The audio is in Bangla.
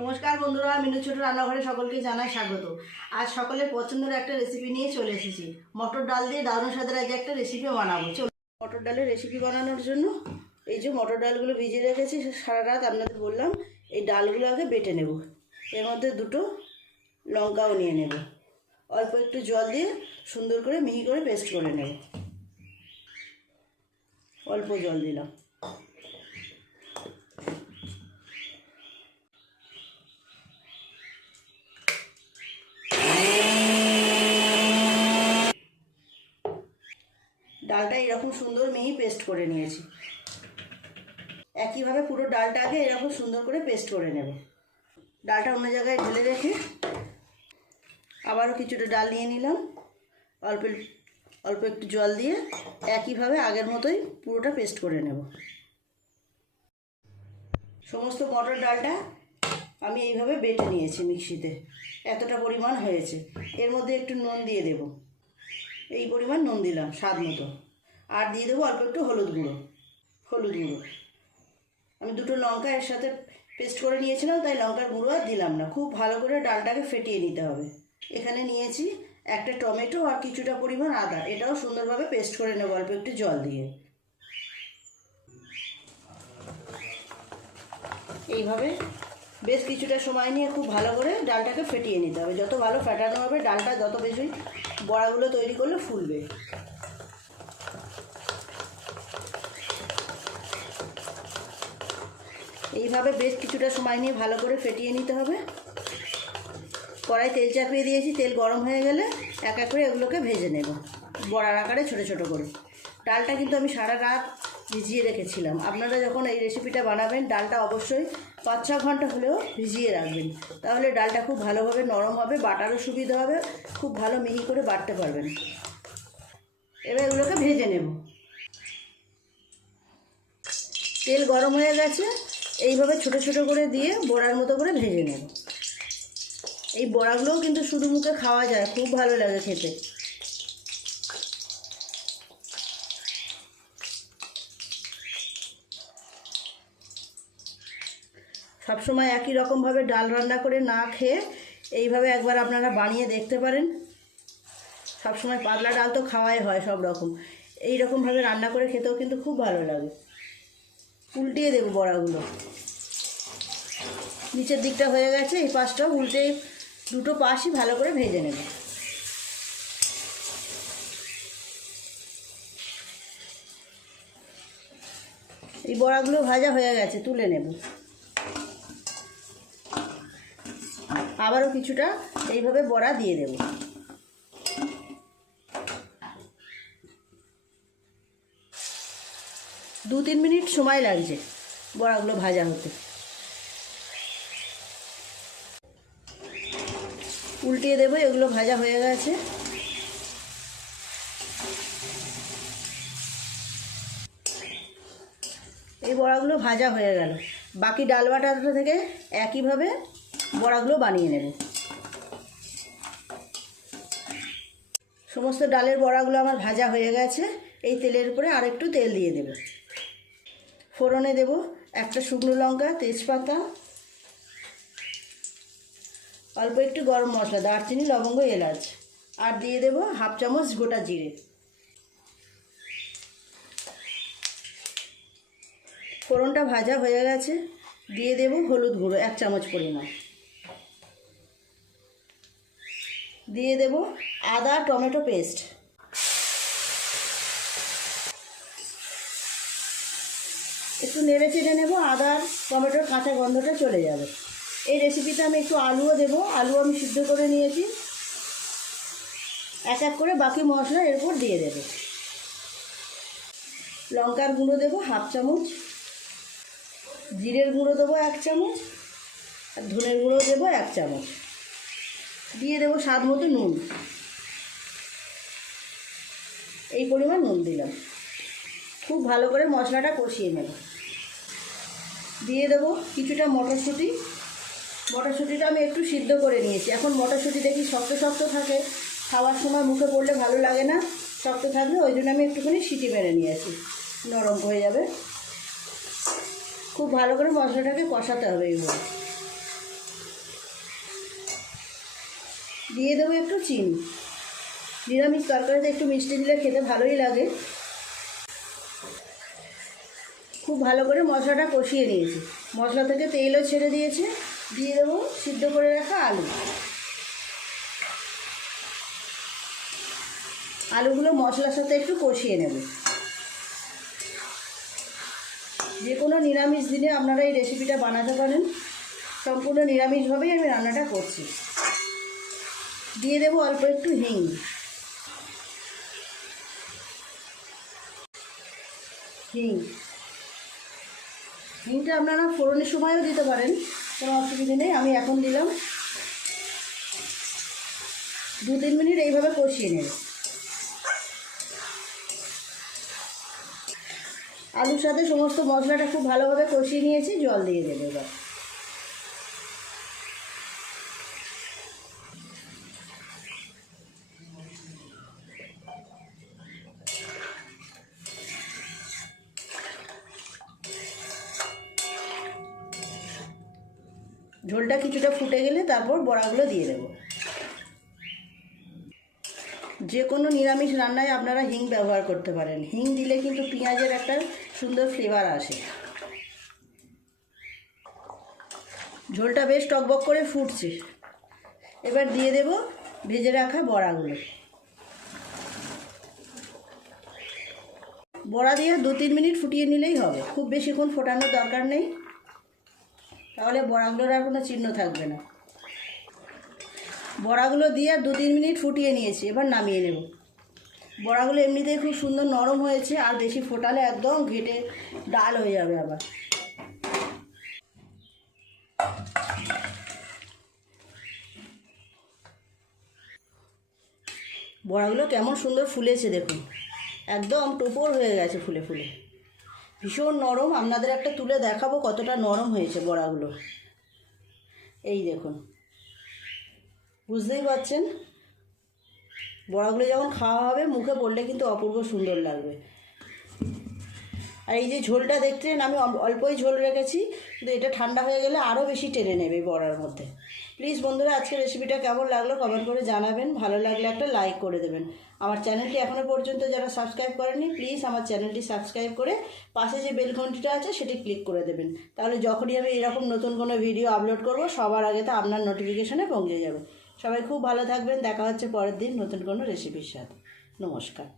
নমস্কার বন্ধুরা, মিনু ছোটো রান্নাঘরে সকলকে জানাই স্বাগত। আজ সকলের পছন্দের একটা রেসিপি নিয়ে চলে এসেছি। মটর ডাল দিয়ে দারুণ স্বাদের আজ একটা রেসিপি বানাবো। চলো মটর ডালের রেসিপি বানানোর জন্য এই যে মটর ডালগুলো ভিজিয়ে রেখেছি, সারা রাত আপনাদের বললাম, এই ডালগুলো আগে বেটে নেব। এর মধ্যে দুটো লঙ্কাও নিয়ে নেব। অল্প একটু জল দিয়ে সুন্দর করে মিহি করে পেস্ট করে নেব। অল্প জল দিলাম ডালটা এরকম সুন্দর মিহি পেস্ট করে নিয়েছি। একইভাবে পুরো ডালটাকে এরকম সুন্দর করে পেস্ট করে নেব। ডালটা অন্য জায়গায় ঢেলে রেখে আবারও কিছুটা ডাল নিয়ে নিলাম। অল্প অল্প একটু জল দিয়ে একইভাবে আগের মতোই পুরোটা পেস্ট করে নেব। সমস্ত মটর ডালটা আমি এইভাবে বেটে নিয়েছি মিক্সিতে। এতটা পরিমাণ হয়েছে। এর মধ্যে একটু নুন দিয়ে দেব। এই পরিমাণ নুন দিলাম, স্বাদ মতো। আর দিয়ে দেবো অল্প একটু হলুদ গুঁড়ো হলুদ গুঁড়ো। আমি দুটো লঙ্কা এর সাথে পেস্ট করে নিয়েছিলাম, তাই লঙ্কার গুঁড়ো আর দিলাম না। খুব ভালো করে ডালটাকে ফেটিয়ে নিতে হবে। এখানে নিয়েছি একটা টমেটো আর কিছুটা পরিমাণ আদা। এটাও সুন্দরভাবে পেস্ট করে নেব অল্প একটু জল দিয়ে। এইভাবে বেশ কিছুটা সময় নিয়ে খুব ভালো করে ডালটাকে ফেটিয়ে নিতে হবে। যত ভালো ফেটানো হবে, ডালটা যত বেশি বড়াগুলো তৈরি করলে ফুলবে। এইভাবে বেশ কিছুটা সময় নিয়ে ভালো করে ফেটিয়ে নিতে হবে। কড়াই তেল চাপিয়ে দিয়েছি, তেল গরম হয়ে গেলে এক এক করে এগুলোকে ভেজে নেব বড়ার আকারে ছোটো ছোটো করে। ডালটা কিন্তু আমি সারা রাত ভিজিয়ে রেখেছিলাম। আপনারা যখন এই রেসিপিটা বানাবেন, ডালটা অবশ্যই পাঁচ ছ ঘণ্টা হলেও ভিজিয়ে রাখবেন। তাহলে ডালটা খুব ভালোভাবে নরম হবে, বাটারও সুবিধা হবে, খুব ভালো মিহি করে বাটতে পারবেন। এবার এগুলোকে ভেজে নেব। তেল গরম হয়ে গেছে এইভাবে ছোট ছোট করে দিয়ে বড়ার মতো করে ভেজে নেব। এই বড়াগুলোও কিন্তু শুধু মুখে খাওয়া যায়, খুব ভালো লাগে খেতে। সবসময় একই রকমভাবে ডাল রান্না করে না খেয়ে এইভাবে একবার আপনারা বানিয়ে দেখতে পারেন। সবসময় পাতলা ডাল তো খাওয়াই হয় সব রকম। এই রকমভাবে রান্না করে খেতেও কিন্তু খুব ভালো লাগে। উল্টিয়ে দেবো বড়াগুলো। নিচের দিকটা হয়ে গেছে, এই পাশটা উল্টে দুটো পাশই ভালো করে ভেজে নেব। এই বড়াগুলো ভাজা হয়ে গেছে, তুলে নেব। আবারও কিছুটা এইভাবে বড়া দিয়ে দেব। দু তিন মিনিট সময় লাগছে বড়াগুলো ভাজা হতে। উল্টিয়ে দেবো, এগুলো ভাজা হয়ে গেছে। এই বড়াগুলো ভাজা হয়ে গেল। বাকি ডাল বাটাটা থেকে একইভাবে বড়াগুলো বানিয়ে নেব। সমস্ত ডালের বড়াগুলো আমার ভাজা হয়ে গেছে। এই তেলের উপরে আর একটু তেল দিয়ে দেব। ফোড়নে দেব একটা শুকনো লঙ্কা, তেজপাতা, অল্প একটু গরম মশলা, দারচিনি, লবঙ্গ, এলাচ। আর দিয়ে দেব হাফ চামচ গোটা জিরে। ফোড়নটা ভাজা হয়ে গেছে। দিয়ে দেব হলুদ গুঁড়ো, এক চামচ পরিমাণ। দিয়ে দেব আদা, টমেটো পেস্ট। একটু নেড়ে চেড়ে নেব আদার টমেটোর কাঁচা গন্ধটা চলে যাবে। এই রেসিপিতে আমি একটু আলুও দেবো, আলু আমি সিদ্ধ করে নিয়েছি। এক এক করে বাকি মশলা এর উপর দিয়ে দেবো। লঙ্কার গুঁড়ো দেবো হাফ চামচ, জিরের গুঁড়ো দেবো এক চামচ, আর ধনের গুঁড়ো দেবো এক চামচ। দিয়ে দেবো স্বাদ মতো নুন। এই পরিমাণ নুন দিলাম। খুব ভালো করে মশলাটা কষিয়ে নেব। দিয়ে দেবো কিছুটা মটরশুঁটি। মটরশুঁটিটা আমি একটু সিদ্ধ করে নিয়েছি। এখন মটরশুঁটি দেখি শক্ত শক্ত থাকে। খাওয়ার সময় মুখে পড়লে ভালো লাগে না। শক্ত থাকলে ওই জন্য আমি একটুখানি সিটি মেরে নিয়েছি। নরম হয়ে যাবে। খুব ভালো করে মশলাটাকে কষাতে হবে এইভাবে দিয়ে দেবো একটু চিনি। নিরামিষ তরকারিতে একটু মিষ্টি দিলে খেতে ভালোই লাগে। খুব ভালো করে মশলাটা কষিয়ে নিয়েছি। মশলা থেকে তেলও ছেড়ে দিয়েছে। দিয়ে দেবো সিদ্ধ করে রাখা আলু। আলুগুলো মশলার সাথে একটু কষিয়ে নেব। যে কোনো নিরামিষ দিনে আপনারা এই রেসিপিটা বানাতে পারেন। সম্পূর্ণ নিরামিষভাবেই আমি রান্নাটা করছি। দিয়ে দেবো অল্প একটু হিং। হিং। হিংটা আপনারা ফোড়নের সময়ও দিতে পারেন, কোনো অসুবিধে নেই। আমি এখন দিলাম। দু তিন মিনিট এইভাবে কষিয়ে নেব। আলুর সাথে সমস্ত মশলাটা খুব ভালোভাবে কষিয়ে নিয়েছি, জল দিয়ে দেবো এবার। ঝোলটা কিছুটা ফুটে গেলে তারপর বড়াগুলো দিয়ে দেবো। যে কোনো নিরামিষ রান্নায় আপনারা হিং ব্যবহার করতে পারেন। হিং দিলে কিন্তু পেঁয়াজের একটা সুন্দর ফ্লেভার আসে। ঝোলটা বেশ টকবক করে ফুটছে। এবার দিয়ে দেব ভেজে রাখা বড়াগুলো। বড়া দিয়ে দু তিন মিনিট ফুটিয়ে নিলেই হবে। খুব বেশিক্ষণ ফোটানোর দরকার নেই। তাহলে বড়াগুলোর আর কোনো চিহ্ন থাকবে না। বড়াগুলো দিয়ে দু তিন মিনিট ফুটিয়ে নিয়েছি, এবার নামিয়ে নেব। বড়াগুলো এমনিতেই খুব সুন্দর নরম হয়েছে, আর বেশি ফোটালে একদম ঘেটে ডাল হয়ে যাবে আবার। বড়াগুলো কেমন সুন্দর ফুলেছে দেখুন। একদম টোপর হয়ে গেছে ফুলে ফুলে। ভীষণ নরম। আপনাদের একটা তুলে দেখাবো কতটা নরম হয়েছে বড়াগুলো। এই দেখুন। বুঝতেই পারছেন? বড়াগুলো যখন খাওয়া হবে, মুখে পড়লে কিন্তু অপূর্ব সুন্দর লাগবে। আর এই যে ঝোলটা দেখছেন আমি অল্পই ঝোল রেখেছি, কিন্তু এটা ঠান্ডা হয়ে গেলে আরও বেশি টেনে নেবে বড়ার মধ্যে। প্লিজ বন্ধুরা, আজকের রেসিপিটা কেমন লাগল কমেন্ট করে জানাবেন। ভালো লাগলে একটা লাইক করে দেবেন। আমার চ্যানেলটি এখনও পর্যন্ত যারা সাবস্ক্রাইব করেননি প্লিজ আমার চ্যানেলটি সাবস্ক্রাইব করে পাশে যে বেল ঘন্টিটা আছে, সেটি ক্লিক করে দেবেন। তাহলে যখনই আমি এরকম নতুন কোনো ভিডিও আপলোড করব, সবার আগে তো আপনার নোটিফিকেশনে পৌঁছে যাবে। সবাই খুব ভালো থাকবেন, দেখা হচ্ছে পরের দিন নতুন কোনো রেসিপির সাথে। নমস্কার।